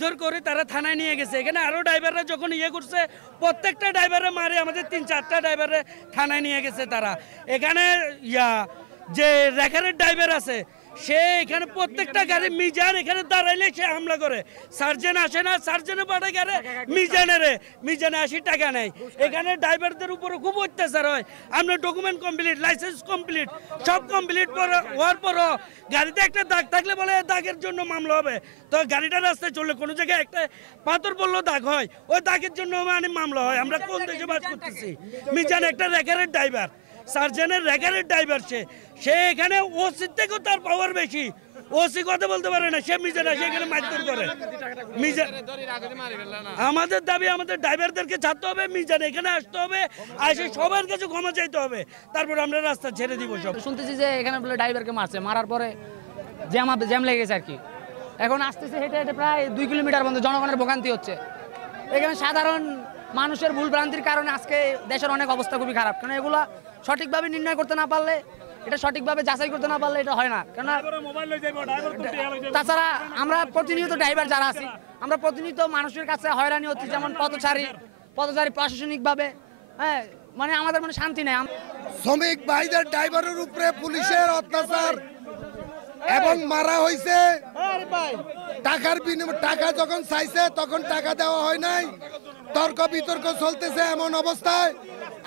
জোর করে তারা থানায় নিয়ে গেছে। এখানে আরো ড্রাইভাররা যখন ইয়ে করছে প্রত্যেকটা ড্রাইভারে মারে আমাদের 3-4টা ড্রাইভারে থানায় নিয়ে গেছে তারা। এখানে যে রেখারের ড্রাইভার আছে সে এখানে প্রত্যেকটা গাড়ি মিজান এখানে দাঁড়াইলে সে হামলা করে। সার্জেন আসে না, সার্জেনে পাঠায় গাড়ি মিজানে 80 টাকা নেয়। এখানে ড্রাইভারদের উপরে খুব অত্যাচার হয়। আপনার ডকুমেন্ট কমপ্লিট, লাইসেন্স কমপ্লিট, সব কমপ্লিট হওয়ার পরও গাড়িতে একটা দাগ থাকলে বলে দাগের জন্য মামলা হবে। তো গাড়িটা রাস্তায় চললে কোনো জায়গায় একটা পাথর পড়লেও দাগ হয়, ওই দাগের জন্য মানে মামলা হয়। আমরা কোন দেশে বাস করতেছি? মিজান একটা রেখারের ড্রাইভার, সার্জেনের রেখারের ড্রাইভার, সে এখানে ওসির থেকেও তার পাওয়ার বেশি। ওসি কথা বলতে পারে না, সে মিজান আসে এখানে মারধর করে। মিজান আমাদের দাবি, আমাদের ড্রাইভারদেরকে ছাড়তে হবে, মিজান এখানে আসতে হবে, আসে সবার কাছে ক্ষমা চাইতে হবে, তারপর আমরা রাস্তা ছেড়ে দিব। সব শুনতেছি যে এখানে বলে ড্রাইভারকে মারছে, মারার পরে জ্যাম লেগেছে আর কি। এখন আসতেছে হেঁটে হেঁটে প্রায় 2 কিলোমিটার পর্যন্ত জনগণের ভোগান্তি হচ্ছে। এখানে সাধারণ মানুষের ভুল ভ্রান্তির কারণে আজকে দেশের অনেক অবস্থা খুবই খারাপ। কারণ এগুলা সঠিকভাবে নির্ণয় করতে না পারলে, এটা সঠিকভাবে যাচাই করতে না পারলে এটা হয় না। কেন তাছাড়া আমরা প্রতিনিয়ত ড্রাইভার যারা আছি, আমরা প্রতিনিয়ত মানুষের কাছে হয়রানি হচ্ছে, যেমন পথচারী প্রশাসনিকভাবে, হ্যাঁ, মানে আমাদের মানে শান্তি নেই। শ্রমিক ভাইদের ড্রাইভারের উপরে পুলিশের অত্যাচার এবং মারা হয়েছে। টাকার বিনিময়ে টাকা যখন চাইছে তখন টাকা দেওয়া হয় নাই, তর্ক বিতর্ক চলতেছে। এমন অবস্থায়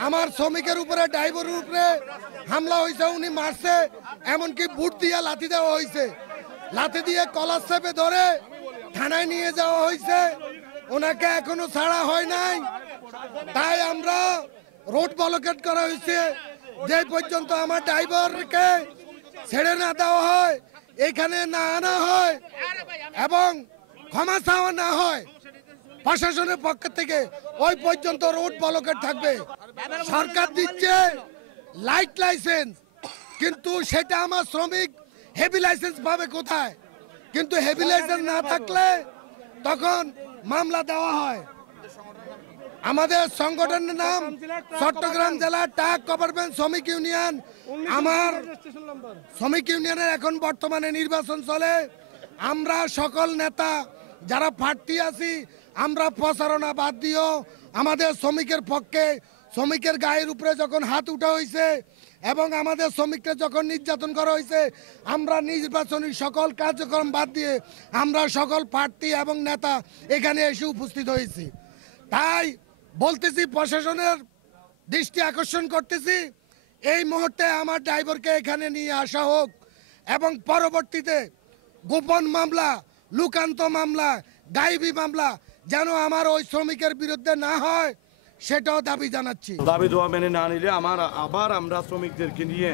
আমার শ্রমিকের উপরে, ড্রাইভারের উপরে হামলা হয়েছে, উনি মারছে, এমনকি বুট দিয়ে লাথি দেওয়া হয়েছে, লাথি দিয়ে কলার চেপে ধরে থানায় নিয়ে যাওয়া হয়েছে। ওনাকে এখনো ছাড়া হয় নাই, তাই আমরা রোড ব্লকেট করা হয়েছে। যে পর্যন্ত আমার ড্রাইভারকে ছেড়ে না দেওয়া হয়, এখানে না আনা হয় এবং ক্ষমা চাওয়া না হয় প্রশাসনের পক্ষ থেকে, ওই পর্যন্ত রোড ব্লকেট থাকবে। সরকার দিচ্ছে লাইট লাইসেন্স, কিন্তু সেটা আমার শ্রমিক হেভি লাইসেন্স পাবে কোথায়? কিন্তু হেভি লাইসেন্স না থাকলে তখন মামলা দেওয়া হয়। আমাদের সংগঠনের নাম চট্টগ্রাম জেলা ট্রাক গভর্নমেন্ট শ্রমিক ইউনিয়ন। আমার শ্রমিক ইউনিয়নের এখন বর্তমানে নির্বাচন চলে। আমরা সকল নেতা যারা প্রার্থী আছি, আমরা প্রচারণা বাদ দিও আমাদের শ্রমিকের পক্ষে। শ্রমিকের গায়ের উপরে যখন হাত উঠা হয়েছে এবং আমাদের শ্রমিককে যখন নির্যাতন করা হয়েছে, আমরা নির্বাচনী সকল কার্যক্রম বাদ দিয়ে আমরা সকল প্রার্থী এবং নেতা এখানে এসে উপস্থিত হয়েছি। তাই বলতেছি, প্রশাসনের দৃষ্টি আকর্ষণ করতেছি, এই মুহূর্তে আমার ড্রাইভারকে এখানে নিয়ে আসা হোক এবং পরবর্তীতে গোপন মামলা, লুকান্ত মামলা, গায়েবী মামলা যেন আমার ওই শ্রমিকের বিরুদ্ধে না হয়, সেটাও দাবি জানাচ্ছি। দাবি দেওয়া মেনে না নিলে আমরা শ্রমিকদেরকে নিয়ে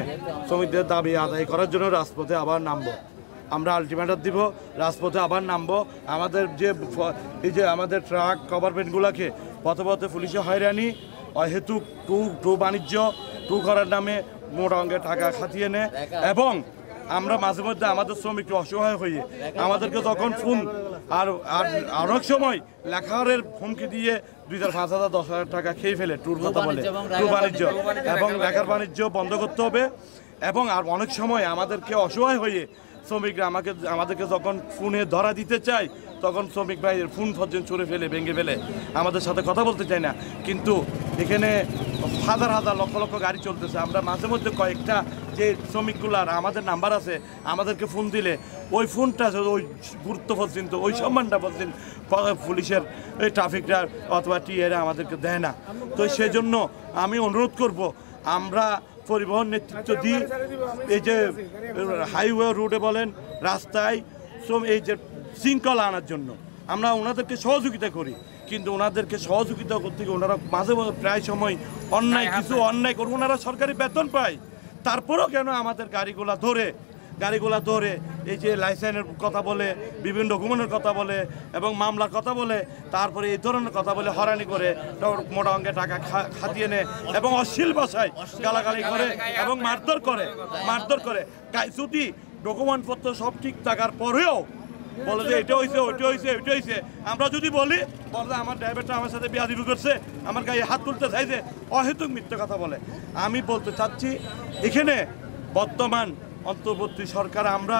শ্রমিকদের দাবি আদায় করার জন্য রাজপথে আবার নামবো। আমরা আলটিমেটাম দিব, রাজপথে আবার নামবো। আমাদের যে আমাদের ট্রাক গভর্নমেন্টগুলোকে পথে পথে পুলিশে হয়রানি, অহেতুক টু বাণিজ্য করার নামে মোটা অঙ্কের টাকা খাটিয়ে নেয় এবং আমরা মাঝে মধ্যে আমাদের শ্রমিককে অসহায় হয়ে আমাদেরকে তখন ফোন আর অনেক সময় লেখারের হুমকি দিয়ে 2,000, 5,000, 10,000 টাকা খেয়ে ফেলে। ট্যুর কথা বলে, ট্যুর বাণিজ্য এবং লেখার বাণিজ্য বন্ধ করতে হবে। এবং আর অনেক সময় আমাদেরকে অসহায় হয়ে শ্রমিকরা আমাদেরকে যখন ফোনে ধরা দিতে চায়, তখন শ্রমিক ভাইয়ের ফোন পর্যন্ত ছুঁড়ে ফেলে, ভেঙে ফেলে, আমাদের সাথে কথা বলতে চায় না। কিন্তু এখানে হাজার হাজার লক্ষ লক্ষ গাড়ি চলতেছে। আমরা মাঝে মধ্যে কয়েকটা যে শ্রমিকগুলার আমাদের নাম্বার আছে, আমাদেরকে ফোন দিলে ওই ফোনটা, ওই গুরুত্ব পর্যন্ত, ওই সম্মানটা পর্যন্ত পুলিশের ওই ট্রাফিকরা অথবা টিএরা আমাদেরকে দেয় না। তো সেজন্য আমি অনুরোধ করব, আমরা পরিবহন নেতৃত্ব দিই, এই যে হাইওয়ে রোডে বলেন, রাস্তায় এই যে শৃঙ্খলা আনার জন্য আমরা ওনাদেরকে সহযোগিতা করি। কিন্তু ওনাদেরকে সহযোগিতা করতে গিয়ে ওনারা মাঝে মাঝে প্রায় সময় অন্যায় করে। ওনারা সরকারি বেতন পায়, তারপরেও কেন আমাদের গাড়িগুলা ধরে এই যে লাইসেন্সের কথা বলে, বিভিন্ন ডকুমেন্টের কথা বলে এবং মামলার কথা বলে, তারপরে এই ধরনের কথা বলে হয়রানি করে, মোটা অঙ্কে টাকা খাটিয়ে নেয় এবং অশ্লীল ভাষায় গালাগালি করে এবং মারধর করে। যদি ডকুমেন্টপত্র সব ঠিক থাকার পরেও বলে যে এটা হয়েছে, ওইটা হয়েছে, আমরা যদি বলি বলে আমার ড্রাইভারটা আমার সাথে বেয়াদবি করছে, আমার গায়ে হাত তুলতে চাইছে, অহেতুক মিথ্যে কথা বলে। আমি বলতে চাচ্ছি, এখানে বর্তমান অন্তর্বর্তী সরকার, আমরা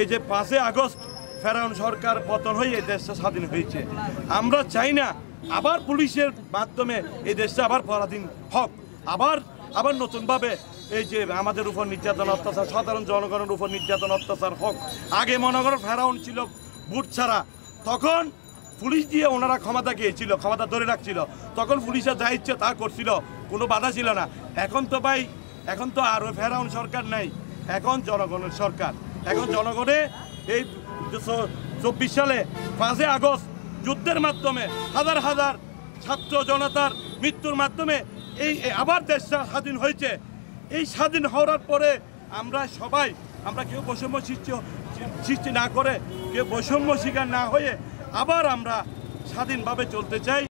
এই যে 5 আগস্ট ফেরাউন সরকার পতন হয়ে এই দেশটা স্বাধীন হয়েছে। আমরা চাই না আবার পুলিশের মাধ্যমে এই দেশটা আবার পরাধীন হোক, আবার নতুনভাবে এই যে আমাদের উপর নির্যাতন অত্যাচার, সাধারণ জনগণের উপর নির্যাতন অত্যাচার হোক। আগে মনে করো ফেরাউন ছিল বুট ছাড়া, তখন পুলিশ দিয়ে ওনারা ক্ষমতা গিয়েছিল, ক্ষমতা ধরে রাখছিল, তখন পুলিশের যা ইচ্ছে তা করছিল, কোনো বাধা ছিল না। এখন তো ভাই, এখন তো আর ফেরাউন সরকার নাই, এখন জনগণের সরকার। এখন জনগণে এই 24 সালে 5 আগস্ট যুদ্ধের মাধ্যমে হাজার হাজার ছাত্র জনতার মৃত্যুর মাধ্যমে এই আবার দেশটা স্বাধীন হয়েছে। এই স্বাধীন হওয়ার পরে আমরা সবাই, আমরা কেউ বৈষম্য সৃষ্টি না করে, কেউ বৈষম্য শিকার না হয়ে আবার আমরা স্বাধীনভাবে চলতে চাই।